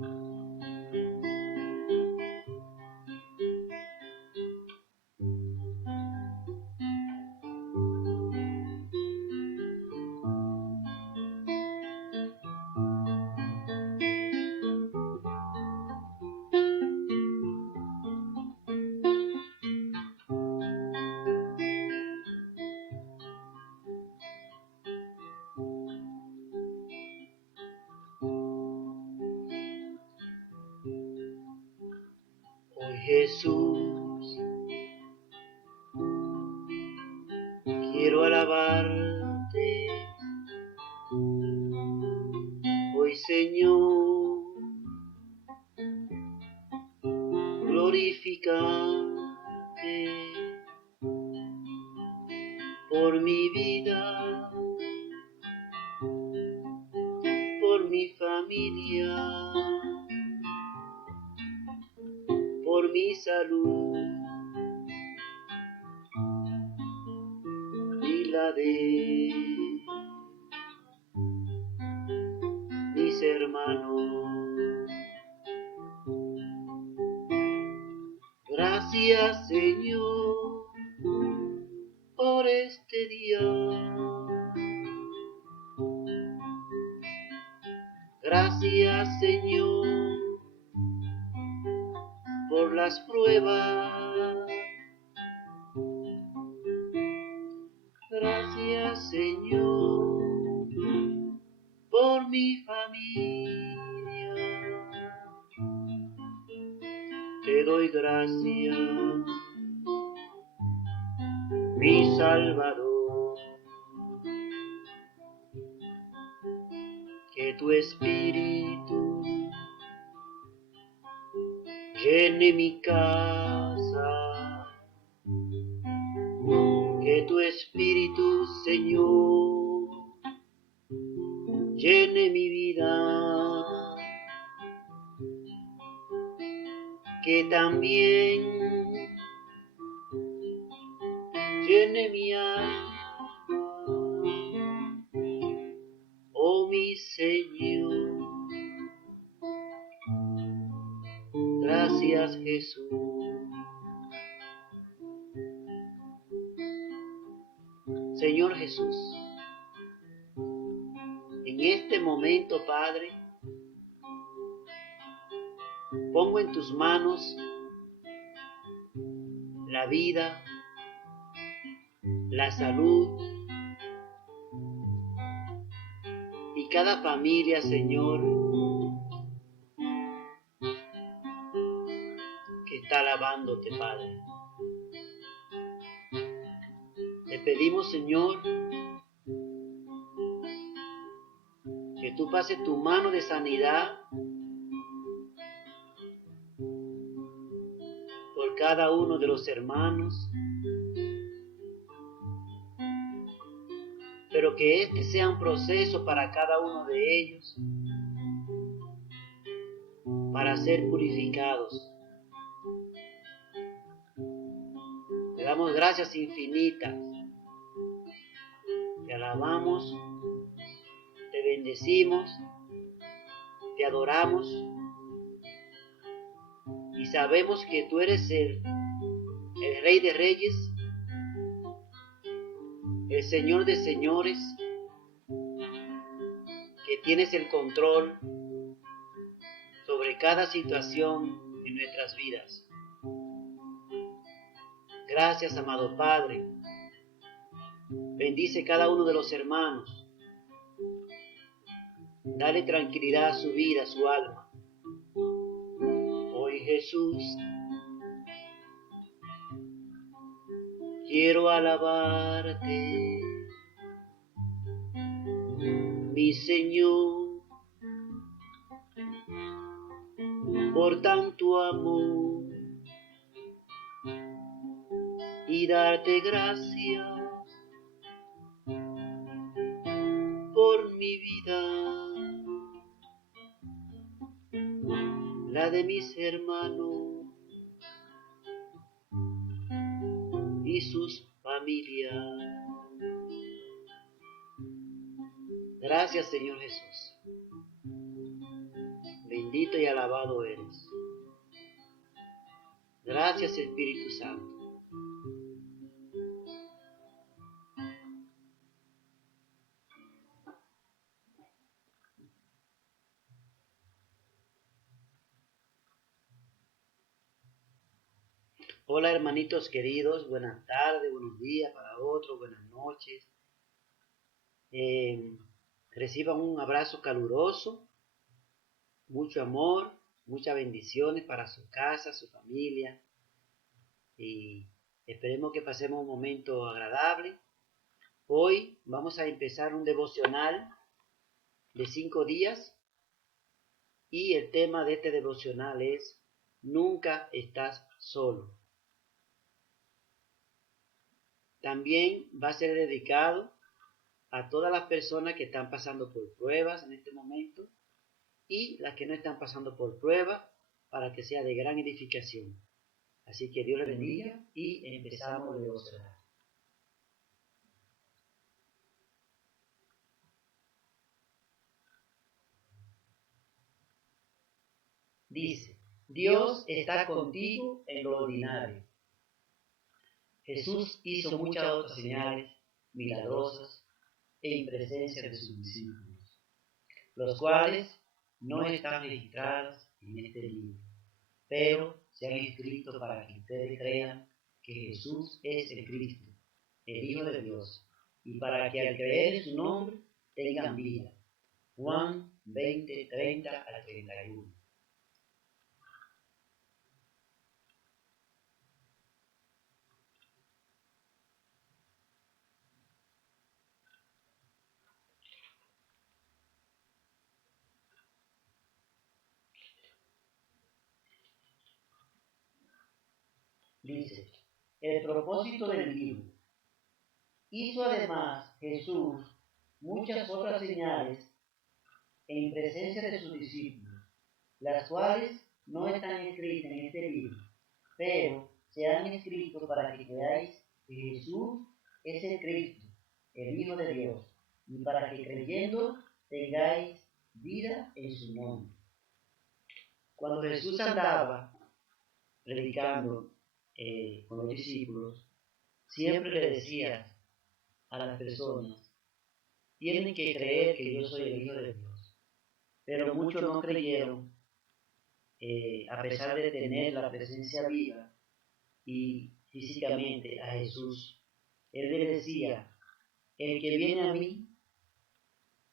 Hoy Jesús, quiero alabarte. Hoy Señor, glorificarte por mi vida, por mi familia, por mi salud y la de mis hermanos. Gracias, Señor, por este día. Gracias, Señor, por las pruebas. Gracias, Señor, por mi familia. Te doy gracias, mi Salvador. Que tu Espíritu llene mi casa. Que tu Espíritu, Señor, llene mi vida. Que también llene mi alma, oh mi Señor. Gracias, Jesús. Señor Jesús, en este momento, Padre, pongo en tus manos la vida, la salud y cada familia, Señor, que está alabándote, Padre. Te pedimos, Señor, que tú pases tu mano de sanidad por cada uno de los hermanos, pero que este sea un proceso para cada uno de ellos, para ser purificados. Te damos gracias infinitas, te alabamos, te bendecimos, te adoramos y sabemos que tú eres el Rey de Reyes, el Señor de Señores, que tienes el control sobre cada situación en nuestras vidas. Gracias, amado Padre. Bendice cada uno de los hermanos. Dale tranquilidad a su vida, a su alma. Hoy, Jesús, quiero alabarte, mi Señor, por tanto amor y darte gracias por mi vida, la de mis hermanos y sus familias. Gracias, Señor Jesús. Bendito y alabado eres. Gracias, Espíritu Santo. Hola hermanitos queridos, buenas tardes, buenos días para otros, buenas noches. Reciban un abrazo caluroso, mucho amor, muchas bendiciones para su casa, su familia. Y esperemos que pasemos un momento agradable. Hoy vamos a empezar un devocional de 5 días y el tema de este devocional es Nunca estás solo. También va a ser dedicado a todas las personas que están pasando por pruebas en este momento y las que no están pasando por pruebas, para que sea de gran edificación. Así que Dios les bendiga y empezamos el devocional. Dice, Dios está contigo en lo ordinario. Jesús hizo muchas otras señales milagrosas en presencia de sus discípulos, los cuales no están registrados en este libro, pero se han escrito para que ustedes crean que Jesús es el Cristo, el Hijo de Dios, y para que al creer en su nombre tengan vida. Juan 20, 30 al 31. Dice, el propósito del libro. Hizo además Jesús muchas otras señales en presencia de sus discípulos, las cuales no están escritas en este libro, pero se han escrito para que creáis que Jesús es el Cristo, el Hijo de Dios, y para que creyendo tengáis vida en su nombre. Cuando Jesús andaba predicando con los discípulos, siempre le decía a las personas, tienen que creer que yo soy el Hijo de Dios. Pero muchos no creyeron, a pesar de tener la presencia viva y físicamente a Jesús. Él les decía, el que viene a mí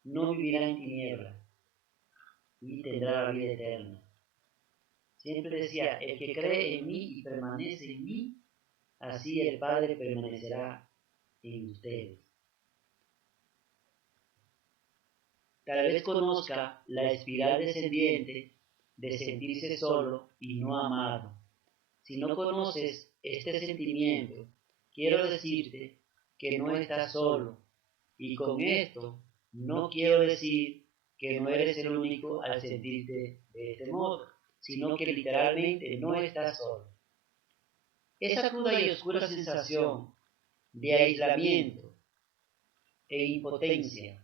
no vivirá en tinieblas y tendrá la vida eterna. Siempre decía, el que cree en mí y permanece en mí, así el Padre permanecerá en ustedes. Tal vez conozca la espiral descendiente de sentirse solo y no amado. Si no conoces este sentimiento, quiero decirte que no estás solo. Y con esto no quiero decir que no eres el único al sentirte de este modo, sino que literalmente no estás solo. Esa cruda y oscura sensación de aislamiento e impotencia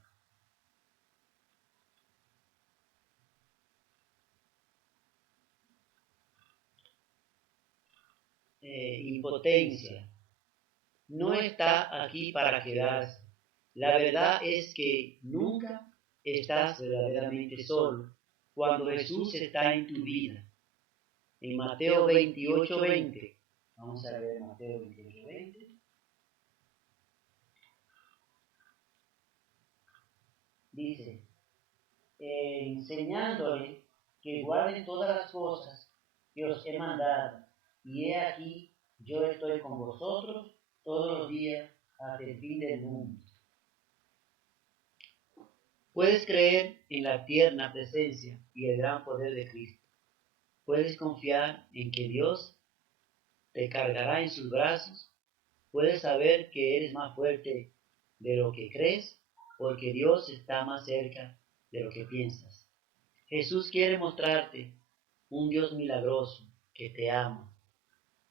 no está aquí para quedarse. La verdad es que nunca estás verdaderamente solo cuando Jesús está en tu vida. En Mateo 28:20, vamos a ver Mateo 28:20. Dice, enseñándole que guarden todas las cosas que os he mandado, y he aquí, yo estoy con vosotros todos los días hasta el fin del mundo. Puedes creer en la tierna presencia y el gran poder de Cristo. Puedes confiar en que Dios te cargará en sus brazos. Puedes saber que eres más fuerte de lo que crees, porque Dios está más cerca de lo que piensas. Jesús quiere mostrarte un Dios milagroso que te ama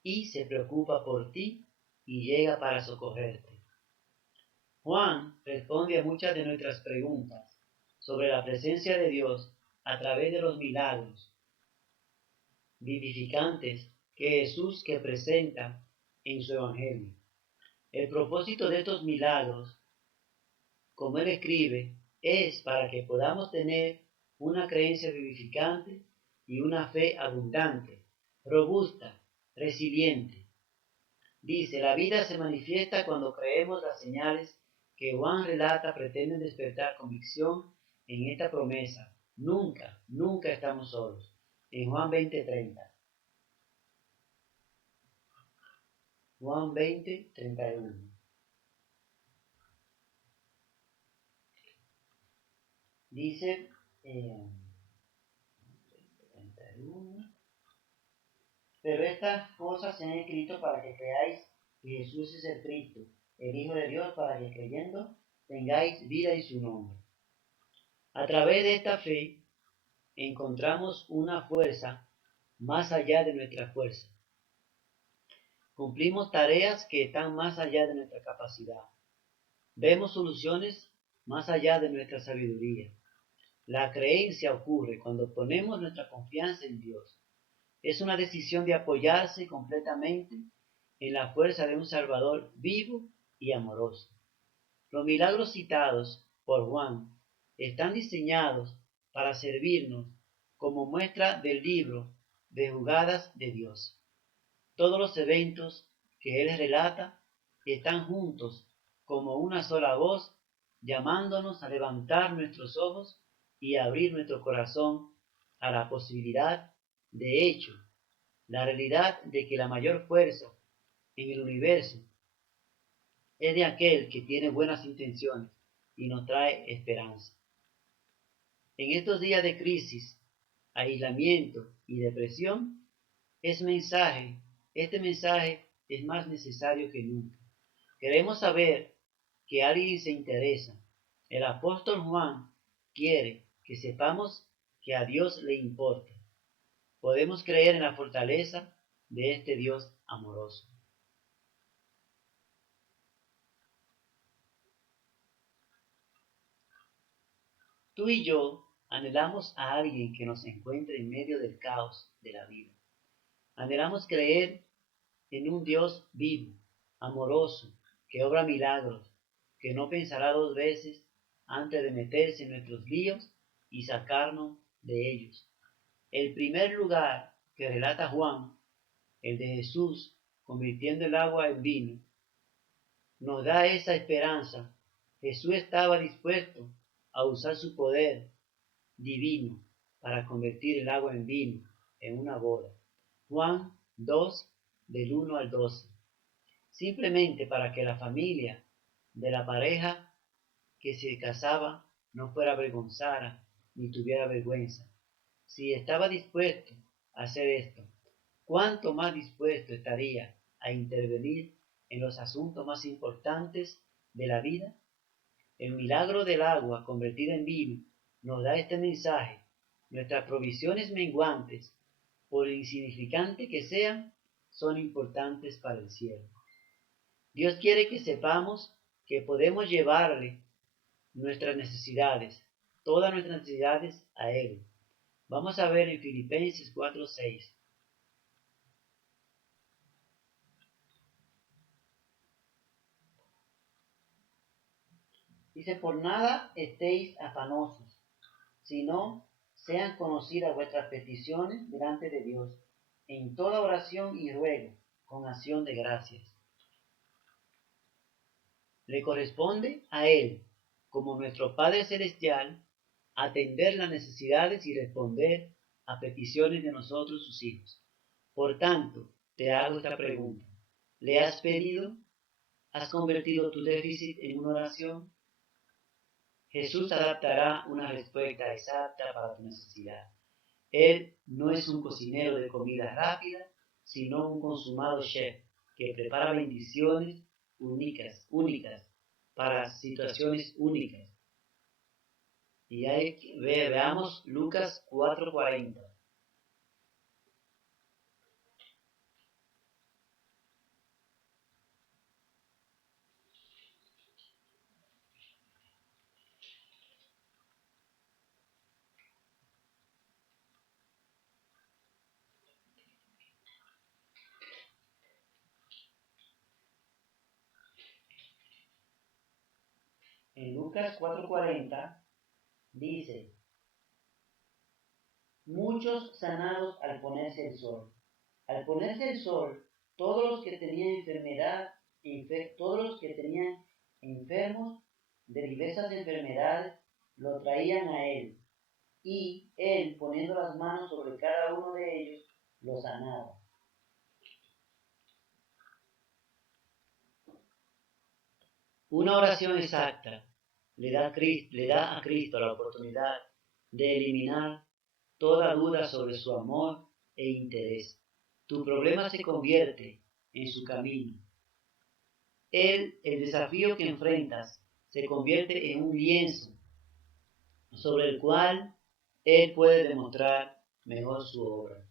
y se preocupa por ti y llega para socorrerte. Juan responde a muchas de nuestras preguntas sobre la presencia de Dios a través de los milagros vivificantes que presenta en su Evangelio. El propósito de estos milagros, como él escribe, es para que podamos tener una creencia vivificante y una fe abundante, robusta, resiliente. Dice, la vida se manifiesta cuando creemos las señales que Juan relata pretenden despertar convicción en esta promesa. Nunca, nunca estamos solos. En Juan 20:30. Juan 20:31. Dice, 31, pero estas cosas se han escrito para que creáis que Jesús es el Cristo, el Hijo de Dios, para que creyendo tengáis vida en su nombre. A través de esta fe encontramos una fuerza más allá de nuestra fuerza. Cumplimos tareas que están más allá de nuestra capacidad. Vemos soluciones más allá de nuestra sabiduría. La creencia ocurre cuando ponemos nuestra confianza en Dios. Es una decisión de apoyarse completamente en la fuerza de un Salvador vivo y amoroso. Los milagros citados por Juan están diseñados para servirnos como muestra del libro de jugadas de Dios. Todos los eventos que él relata están juntos como una sola voz, llamándonos a levantar nuestros ojos y abrir nuestro corazón a la posibilidad, de hecho, la realidad de que la mayor fuerza en el universo es de aquel que tiene buenas intenciones y nos trae esperanza. En estos días de crisis, aislamiento y depresión, este mensaje es más necesario que nunca. Queremos saber que alguien se interesa. El apóstol Juan quiere que sepamos que a Dios le importa. Podemos creer en la fortaleza de este Dios amoroso. Tú y yo anhelamos a alguien que nos encuentre en medio del caos de la vida. Anhelamos creer en un Dios vivo, amoroso, que obra milagros, que no pensará dos veces antes de meterse en nuestros líos y sacarnos de ellos. El primer lugar que relata Juan, el de Jesús convirtiendo el agua en vino, nos da esa esperanza. Jesús estaba dispuesto a usar su poder divino para convertir el agua en vino en una boda. Juan 2, del 1 al 12. Simplemente para que la familia de la pareja que se casaba no fuera avergonzada ni tuviera vergüenza. Si estaba dispuesto a hacer esto, ¿cuánto más dispuesto estaría a intervenir en los asuntos más importantes de la vida? El milagro del agua convertida en vino nos da este mensaje. Nuestras provisiones menguantes, por insignificante que sean, son importantes para el cielo. Dios quiere que sepamos que podemos llevarle nuestras necesidades, todas nuestras necesidades a Él. Vamos a ver en Filipenses 4:6. Dice, por nada estéis afanosos, sino sean conocidas vuestras peticiones delante de Dios, en toda oración y ruego, con acción de gracias. Le corresponde a Él, como nuestro Padre Celestial, atender las necesidades y responder a peticiones de nosotros, sus hijos. Por tanto, te hago esta pregunta. ¿Le has pedido? ¿Has convertido tu déficit en una oración? Jesús adaptará una respuesta exacta para tu necesidad. Él no es un cocinero de comida rápida, sino un consumado chef que prepara bendiciones únicas para situaciones únicas. Y ahí veamos Lucas 4:40. En Lucas 4:40 dice, muchos sanados al ponerse el sol. Al ponerse el sol, todos los que tenían enfermedad, todos los que tenían enfermos de diversas enfermedades, lo traían a él, y él, poniendo las manos sobre cada uno de ellos, lo sanaba. Una oración exacta le da a Cristo la oportunidad de eliminar toda duda sobre su amor e interés. Tu problema se convierte en su camino. El desafío que enfrentas se convierte en un lienzo sobre el cual Él puede demostrar mejor su obra.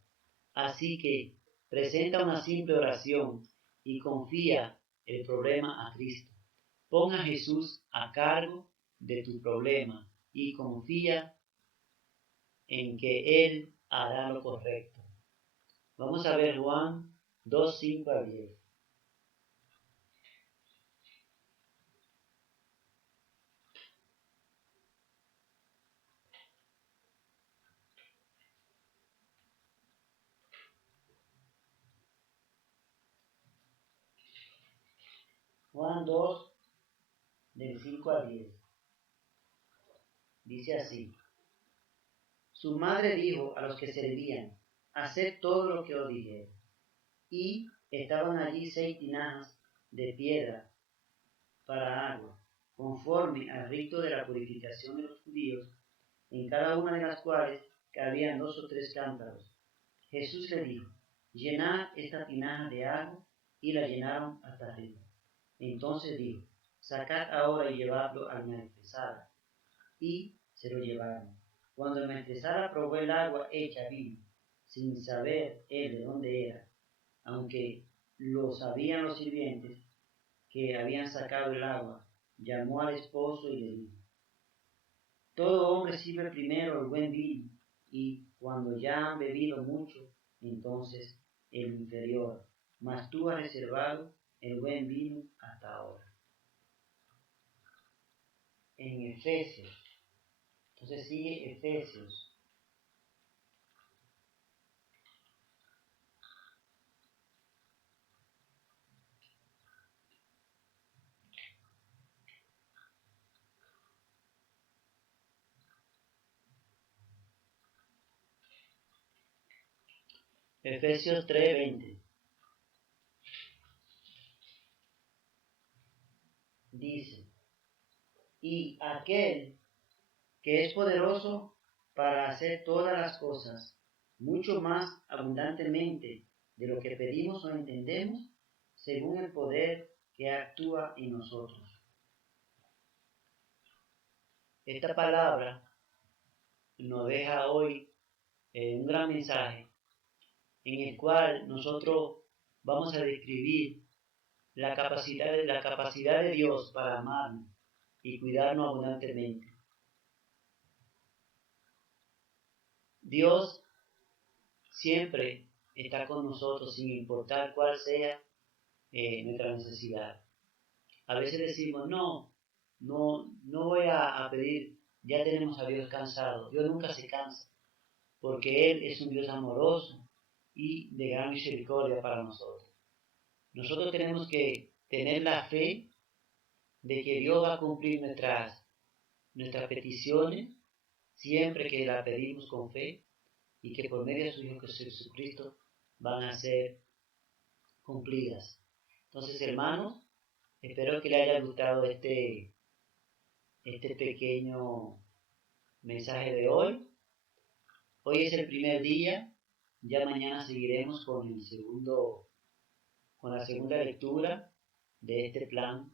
Así que presenta una simple oración y confía el problema a Cristo. Pon a Jesús a cargo de tu problema y confía en que Él hará lo correcto. Vamos a ver Juan 2:5-10. Juan 2, del 5-10. Dice así. Su madre dijo a los que servían, haced todo lo que os dijere. Y estaban allí 6 tinajas de piedra para agua, conforme al rito de la purificación de los judíos, en cada una de las cuales cabían 2 o 3 cántaros. Jesús le dijo, llenad esta tinaja de agua, y la llenaron hasta arriba. Entonces dijo, sacad ahora y llevadlo al maestresala. Y se lo llevaron. Cuando el maestresala probó el agua hecha vino, sin saber él de dónde era, aunque lo sabían los sirvientes que habían sacado el agua, llamó al esposo y le dijo, todo hombre sirve primero el buen vino, y cuando ya han bebido mucho, entonces el inferior, mas tú has reservado el buen vino hasta ahora. En Efesios, entonces sigue Efesios. Efesios 3:20 dice, y aquel que es poderoso para hacer todas las cosas, mucho más abundantemente de lo que pedimos o entendemos, según el poder que actúa en nosotros. Esta palabra nos deja hoy un gran mensaje en el cual nosotros vamos a describir la capacidad de Dios para amarnos y cuidarnos abundantemente. Dios siempre está con nosotros sin importar cuál sea nuestra necesidad. A veces decimos, no voy a pedir, ya tenemos a Dios cansado. Dios nunca se cansa, porque Él es un Dios amoroso y de gran misericordia para nosotros. Nosotros tenemos que tener la fe de que Dios va a cumplir nuestras peticiones siempre que la pedimos con fe y que por medio de su Hijo Jesucristo van a ser cumplidas. Entonces, hermanos, espero que les haya gustado este pequeño mensaje de hoy. Hoy es el primer día, ya mañana seguiremos con la segunda lectura de este plan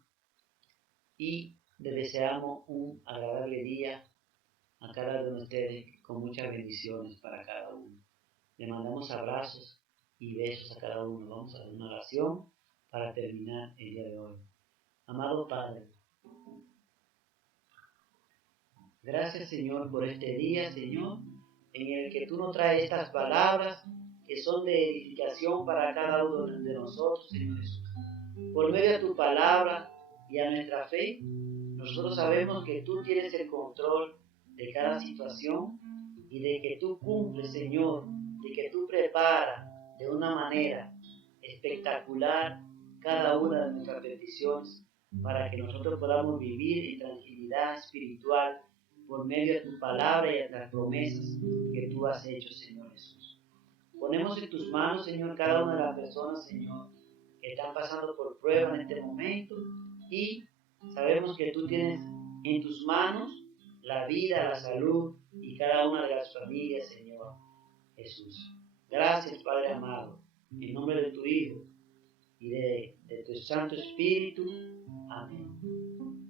y les deseamos un agradable día a cada uno de ustedes con muchas bendiciones para cada uno. Le mandamos abrazos y besos a cada uno. Vamos a hacer una oración para terminar el día de hoy. Amado Padre, gracias Señor por este día, Señor, en el que tú nos traes estas palabras que son de edificación para cada uno de nosotros, Señor Jesús. Por medio de tu palabra y a nuestra fe, Nosotros sabemos que tú tienes el control de cada situación y de que tú cumples, Señor, de que tú preparas de una manera espectacular cada una de nuestras peticiones para que nosotros podamos vivir en tranquilidad espiritual por medio de tu palabra y de las promesas que tú has hecho, Señor Jesús. Ponemos en tus manos, Señor, cada una de las personas, Señor, que están pasando por prueba en este momento, y sabemos que tú tienes en tus manos la vida, la salud y cada una de las familias, Señor Jesús. Gracias, Padre amado, en nombre de tu Hijo y de tu Santo Espíritu. Amén.